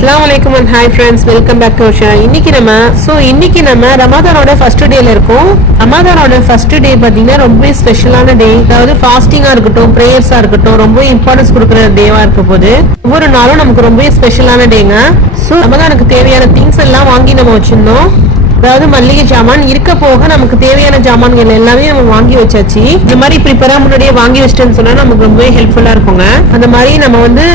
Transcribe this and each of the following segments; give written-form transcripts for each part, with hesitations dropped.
Assalamualaikum and hi friends, welcome back to our channel. இன்னைக்கு நம்ம ரமதானோட first டேல இருக்கோம். ரமதானோட ஃபர்ஸ்ட் டே பாத்தீங்கன்னா ரொம்ப ஸ்பெஷலான டே. அதாவது ஃபாஸ்டிங்கா இருக்கட்டும், பிரேயர்ஸா இருக்கட்டும், ரொம்ப இம்பார்ட்டன்ஸ் கொடுக்குற டேவா இருக்க போது ஒவ்வொரு நாளும் நமக்கு ரொம்ப ஸ்பெஷலான டேங்க. ஸோ ரமதானுக்கு தேவையான திங்ஸ் எல்லாம் வாங்கி நம்ம வச்சிருந்தோம். அதாவது மல்லிகை ஜாமான் இருக்க போக நமக்கு தேவையான ஜாமான்கள் எல்லாமே நம்ம வாங்கி வச்சாச்சு. இந்த மாதிரி ப்ரிப்பரா முன்னாடியே வாங்கி வச்சிட்டேன்னு சொன்னா நமக்கு ரொம்பவே ஹெல்ப்ஃபுல்லா இருக்குங்க. அந்த மாதிரி நம்ம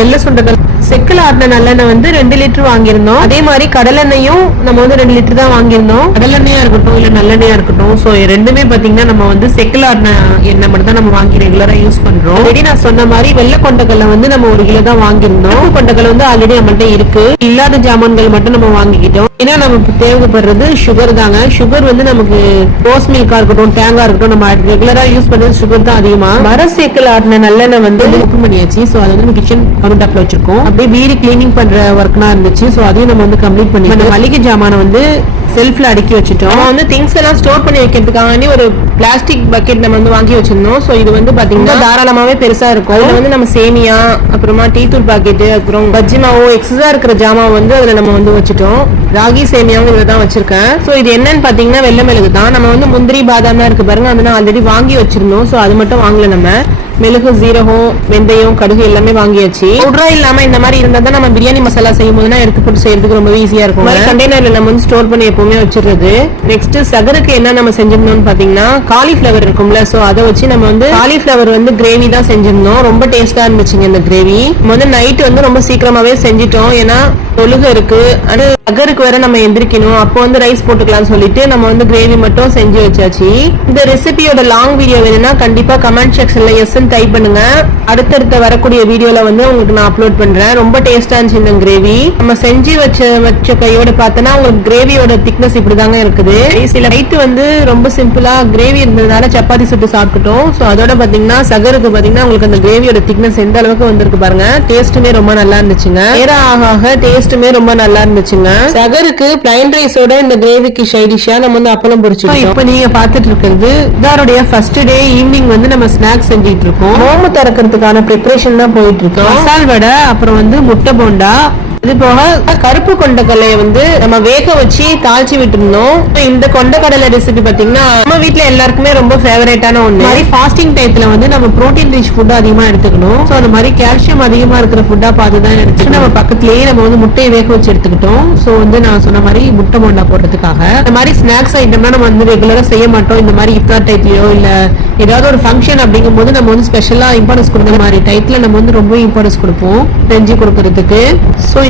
வெள்ளை சுண்டல் செக்கில் ஆட்டின நல்லெண்ணெய் 2 லிட்டர் வாங்கியிருந்தோம். அதே மாதிரி கடலெண்ணையும் நம்ம 2 லிட்டர் தான் வாங்கியிருந்தோம். கடலெண்ணையா இருக்கட்டும் இல்ல நல்லெண்ணையா இருக்கட்டும், ஸோ ரெண்டுமே பாத்தீங்கன்னா நம்ம செக்கில் ஆட்டின எண்ணெய் மட்டும் தான் நம்ம வாங்கி ரெகுலரா யூஸ் பண்றோம். ஆல்ரெடி நான் சொன்ன மாதிரி வெள்ளை கொண்டக்கல்ல நம்ம 1 கிலோ தான் வாங்கியிருந்தோம். கொண்டக்கல் ஆல்ரெடி நம்மள்ட்ட இருக்கு. இல்லாத ஜாமான்கள் மட்டும் நம்ம வாங்கிக்கிட்டோம். ஏன்னா நமக்கு தேவைப்படுறது சுகர் தாங்க. சுகர் நமக்கு ரோஸ் மில்கா இருக்கட்டும், தேங்காய் இருக்கட்டும், நம்ம ரெகுலரா யூஸ் பண்றது சுகர் தான் அதிகமா. மர சேக்கல் ஆட்டின நல்லெண்ணெய் ஓபன் பண்ணியாச்சு. ஸோ அதை நம்ம கிச்சன் கவுண்டர் டாப்ல வச்சிருக்கோம். அப்படியே வீடு கிளீனிங் பண்ற ஒர்க்னா இருந்துச்சு. ஸோ அதையும் நம்ம கம்ப்ளீட் பண்ணி மளிகை ஜாமான செல்ஃப்ல அடுக்கி வச்சுட்டோம். திங்ஸ் எல்லாம் ஸ்டோர் பண்ணி வைக்கிறதுக்காக ஒரு பிளாஸ்டிக் பக்கெட் நம்ம வாங்கி வச்சிருந்தோம். சோ இது பாத்தீங்கன்னா தாராளமாவே பெருசா இருக்கும். இதுல நம்ம சேமியா, அப்புறமா டீ தூள் பாக்கெட், அப்புறம் பஜ்ஜி மாவு, எக்ஸஸா இருக்கிற ஜாமா அதுல நம்ம வச்சுட்டோம். ராகி சேமியாவும் இதுல தான் வச்சிருக்கேன். சோ இது என்னன்னு பாத்தீங்கன்னா வெள்ளை மிளகு தான். நம்ம முந்திரி பாதாம் இருக்கு பாருங்க, அதெல்லாம் ஆல்ரெடி வாங்கி வச்சிருந்தோம். சோ அது மட்டும் வாங்கல. நம்ம மிளகு, சீரகம், வெந்தயம், கடுகு எல்லாமே வாங்கியாச்சு. பவுடரா இல்லாம இந்த மாதிரி இருந்தா தான் நம்ம பிரியாணி மசாலா செய்யும் போதுனா எடுத்து போட்டு செய்யறதுக்கு ரொம்ப ஈஸியா இருக்கும். கண்டெய்னர்ல நம்ம ஸ்டோர் பண்ணி எப்பவுமே வச்சிருக்கிறது. நெக்ஸ்ட் சகருக்கு என்ன நம்ம செஞ்சிருந்தோம்னு பாத்தீங்கன்னா காலிஃபிளவர் இருக்கும்ல, சோ அதை வச்சு நம்ம காலிஃபிளவர் கிரேவி தான் செஞ்சிருந்தோம். ரொம்ப டேஸ்டா இருந்துச்சுங்க இந்த கிரேவி. நைட் ரொம்ப சீக்கிரமாவே செஞ்சிட்டோம். ஏன்னா தொழுக இருக்கு, அது சகருக்கு வேற நம்ம எந்திரிக்கணும். அப்போ ரைஸ் போட்டுக்கலாம்னு சொல்லிட்டு நம்ம கிரேவி மட்டும் செஞ்சு வச்சாச்சு. இந்த ரெசிபியோட லாங் வீடியோ வேணும்னா கண்டிப்பா கமெண்ட் செக்ஷன்ல எஸ் டைப் பண்ணுங்க. அடுத்தடுத்த வரக்கூடிய வீடியோல உங்களுக்கு நான் அப்லோட் பண்றேன். ரொம்ப டேஸ்டா இருந்துச்சு இந்த கிரேவி. நம்ம செஞ்சு வச்ச கையோட பார்த்தனா உங்களுக்கு கிரேவியோட திக்னஸ் இப்படிதாங்க இருக்குது. சில நைட் ரொம்ப சிம்பிளா கிரேவி இருந்ததுனால சப்பாத்தி சுட்டு சாப்பிட்டோம். சோ அதோட பாத்தீங்கன்னா சகருக்கு பாத்தீங்கன்னா உங்களுக்கு அந்த கிரேவியோட திக்னஸ் எந்த அளவுக்கு வந்திருக்கு பாருங்க. டேஸ்ட்டுமே ரொம்ப நல்லா இருந்துச்சுங்க. நேரம் ஆக டேஸ்ட்டுமே ரொம்ப நல்லா இருந்துச்சுங்க. சகருக்கு பிளைன் ரைஸோட இந்த கிரேவிக்கு சைடிஷா நம்ம அப்பளம் பொரிச்சிட்டோம். இப்போ நீங்க பாத்துட்டு இருக்கிறது இதாருடைய ஃபர்ஸ்ட் டே ஈவினிங் நம்ம ஸ்நாக்ஸ் செஞ்சிட்டு இருக்கோம். நோம்பு திறக்கிறதுக்கான ப்ரிப்பரேஷன் தான் போயிட்டு இருக்கு. மசால் வடை, அப்புறம் முட்டை போண்டா, இது போக கருப்பு கொண்டக்கடலையை நம்ம வேக வச்சு தாளிச்சு விட்டுருந்தோம். இந்த கொண்டக்கடலை ரெசிபி பாத்தீங்கன்னா நம்ம வீட்டுல எல்லாருக்குமே ரொம்ப ஃபேவரேட்டான ஒண்ணு. மாதிரி ஃபாஸ்டிங் டைத்துல நம்ம ப்ரோட்டீன் ரிச் ஃபுட் அதிகமா எடுத்துக்கணும். சோ அந்த மாதிரி கால்சியம் அதிகமா இருக்கிற ஃபுட்டா பார்த்துதான் எடுத்துட்டு நம்ம பக்கத்துலயே நம்ம முட்டையை வேக வச்சு எடுத்துக்கிட்டோம். சோ நான் சொன்ன மாதிரி முட்டை போண்டா போடுறதுக்காக இந்த மாதிரி ஸ்நாக்ஸ் ஐட்டம்னா நம்ம ரெகுலரா செய்ய மாட்டோம். இந்த மாதிரி இஃப்தார் டைப்லயோ இல்ல ஏதாவது ஒரு ஃபங்க்ஷன் அப்படிங்கும் போது நம்ம ஸ்பெஷலா இம்பார்ட்டன்ஸ் கொடுக்குற மாதிரி டைத்துல நம்ம ரொம்ப இம்பார்ட்டன்ஸ் கொடுப்போம் செஞ்சு கொடுக்கறதுக்கு. சோ